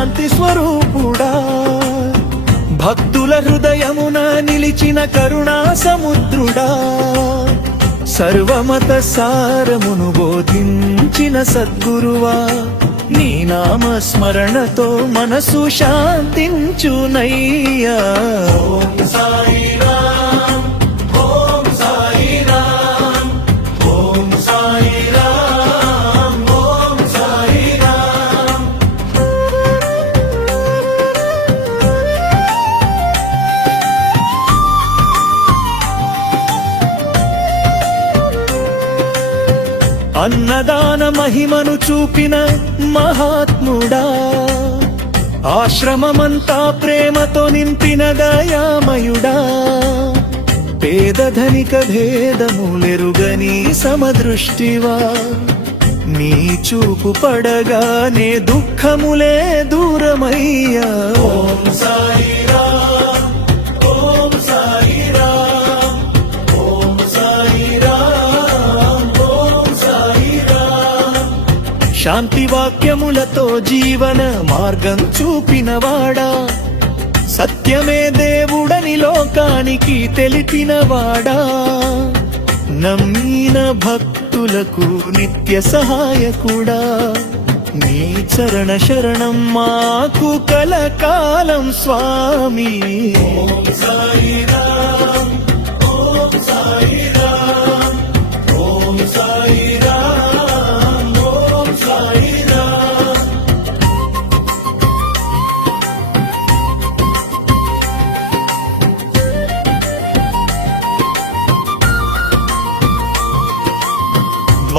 శాంతి స్వరూపుడా భక్తుల హృదయమున నిలిచిన కరుణా సముద్రుడా సర్వమత సారమును బోధించిన సద్గురువా నీ నామ స్మరణతో మనసు శాంతించునయ్యా. ఓం సాయిరాం ఓం సాయిరాం ఓం సాయిరాం ఓం సాయిరాం. అన్నదాన మహిమను చూపిన మహాత్ముడా ఆశ్రమమంతా ప్రేమతో నింపిన దయామయుడా పేద ధనిక భేదములెరుగని సమదృష్టివా నీ చూపు పడగానే దుఃఖములే దూరమయ్యా. ఓం సాయిరాం ఓం సాయిరాం ఓం సాయిరాం ఓం సాయిరాం. శాంతి వాక్యములతో జీవన మార్గం చూపినవాడా సత్యమే దేవుడని లోకానికి తెలిపినవాడా నమ్మిన భక్తులకు నిత్య సహాయకుడా నీ చరణ శరణం మాకు కలకాలం స్వామి. ఓం సాయిరాం ఓం సాయిరాం ఓం సాయిరాం ఓం సాయిరాం.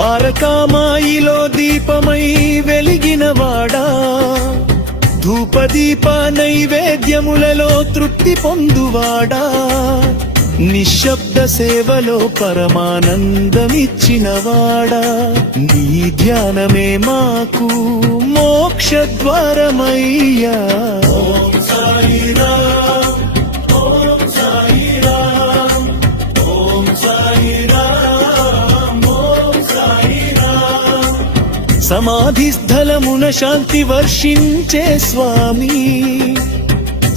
ద్వారకామాయిలో దీపమై వెలిగినవాడా ధూపదీప నైవేద్యములలో తృప్తి పొందువాడా నిశ్శబ్ద సేవలో పరమానందమిచ్చినవాడా నీ ధ్యానమే మాకు మోక్షద్వారమయ్యా. ఓం సాయిరాం ఓం సాయిరాం ఓం సాయిరాం ఓం సాయిరాం. సమాధి స్థలమున శాంతి వర్షించే స్వామి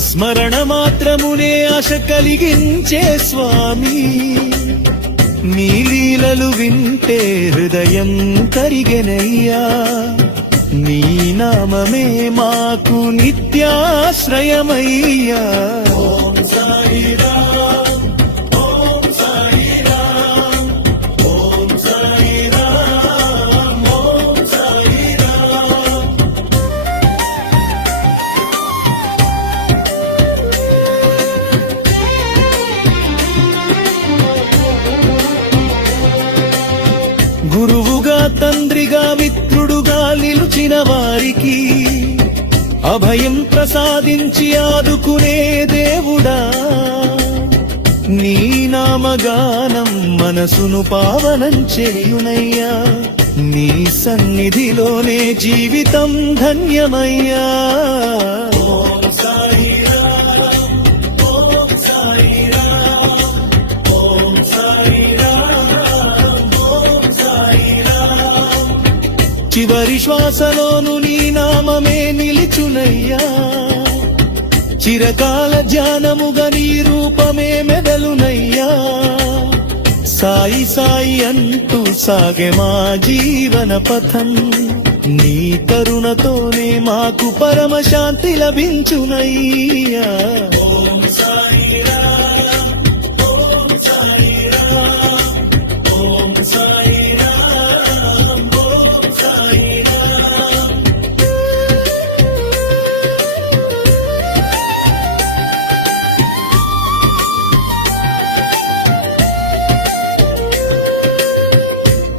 స్మరణ మాత్రమునే ఆశ కలిగించే స్వామి నీ లీలలు వింటే హృదయం కరిగెనయ్యా నీ నామమే మాకు నిత్యాశ్రయమయ్యా. ఓం సాయిరాం ఓం సాయిరాం ఓం సాయిరాం ఓం సాయిరాం. గురువుగా తండ్రిగా మిత్రుడుగా నిలిచిన వారికి అభయం ప్రసాదించి ఆదుకునే దేవుడా నీ నామగానం మనసును పావనం చేయునయ్యా నీ సన్నిధిలోనే జీవితం ధన్యమయ్యా. ఓం సాయిరాం ఓం సాయిరాం ఓం సాయిరాం ఓం సాయిరాం. చివరి శ్వాసలోను నీ నామమే నిలిచునయ్యా చిరకాల ధ్యానముగా నీ రూపమే మెదలునయ్యా సాయి సాయి అంటూ సాగే మా జీవన పథం నీ కరుణతోనే మాకు పరమ శాంతి లభించునయ్యా. ఓం సాయిరాం ఓం సాయిరాం ఓం సాయిరాం ఓం సాయిరాం.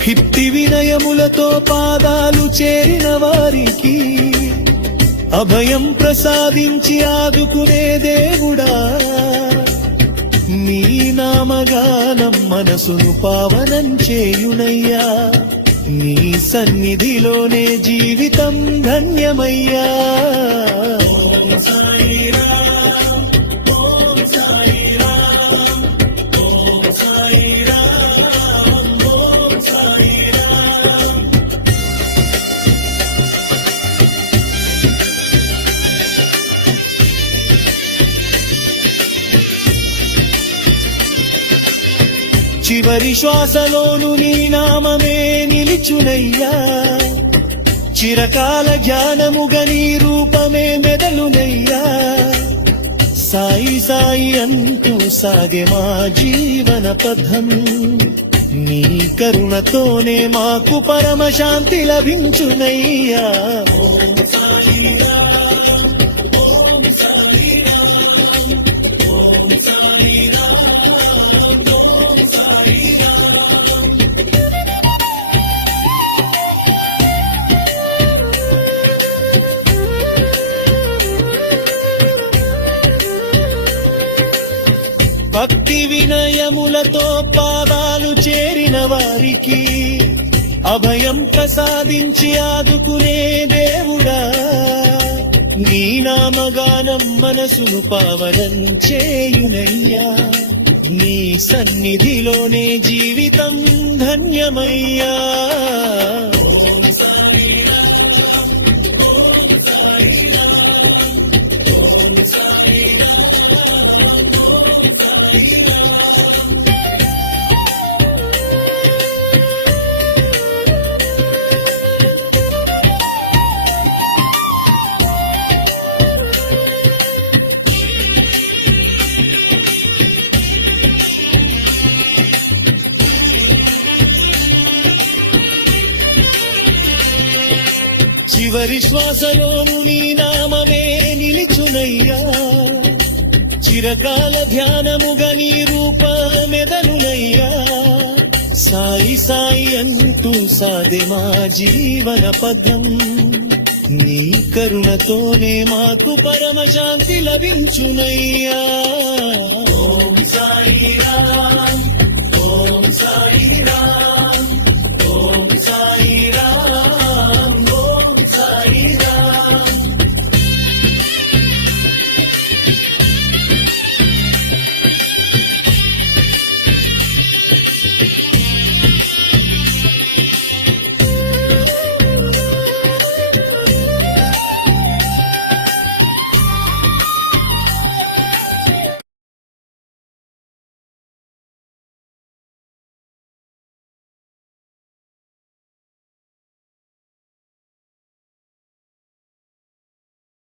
భిత్తి వినయములతో పాదాలు చేరిన వారికి అభయం ప్రసాదించి ఆదుకునే దేవుడా నీ నామగానం మనసును పావనం చేయునయ్యా నీ సన్నిధిలోనే జీవితం ధన్యమయ్యా. ఓం సాయిరాం ఓం సాయిరాం ఓం సాయిరాం ఓం సాయిరాం. చివరి శ్వాసలోను నీ నామమే నిలిచునయ్యా చిరకాల జ్ఞానముగా నీ రూపమే మెదలునయ్యా సాయి సాయి అంటూ సాగే మా జీవన పథం నీ కరుణతోనే మాకు పరమ శాంతి లభించునయ్యా ఓం సాయి రామ్, ఓం సాయి రామ్, ఓం సాయి రామ్, ఓం సాయి రామ్. భక్తి వినయములతో పాదాలు చేరిన వారికి అభయం ప్రసాదించి ఆదుకునే దేవుడా నీ నామగానం మనసును పావనం చేయునయ్యా నీ సన్నిధిలోనే జీవితం ధన్యమయ్యా ఓం సాయి రామ్, ఓం సాయి రామ్, ఓం సాయి రామ్, ఓం సాయి రామ్. చివరి శ్వాసలోను నీ నామమే నిలిచునయ్యా చిరకాల ధ్యానముగా నీ రూపమెదలునయ్యా సాయి సాయి అంటూ సాగే మా జీవన పథం నీ కరుణతోనే మాకు పరమ శాంతి లభించునయ్యా